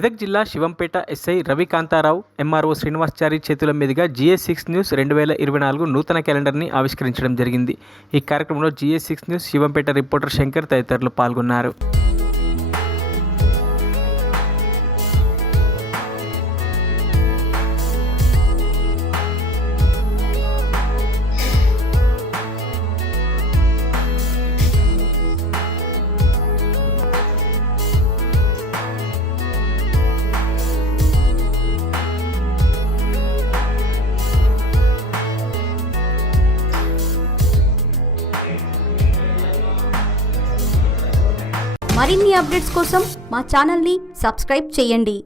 మెదక్ జిల్లా Shivampet SI రవికాంతారావు, MRO Srinivasachari చేతుల మీదుగా GS6 న్యూస్ 2024 నూతన క్యాలెండర్ని ఆవిష్కరించడం జరిగింది. ఈ కార్యక్రమంలో GS6 news Shivampet reporter Shankar తదితరులు పాల్గొన్నారు. మరిన్ని అప్డేట్స్ కోసం మా ఛానల్ని సబ్స్క్రైబ్ చేయండి.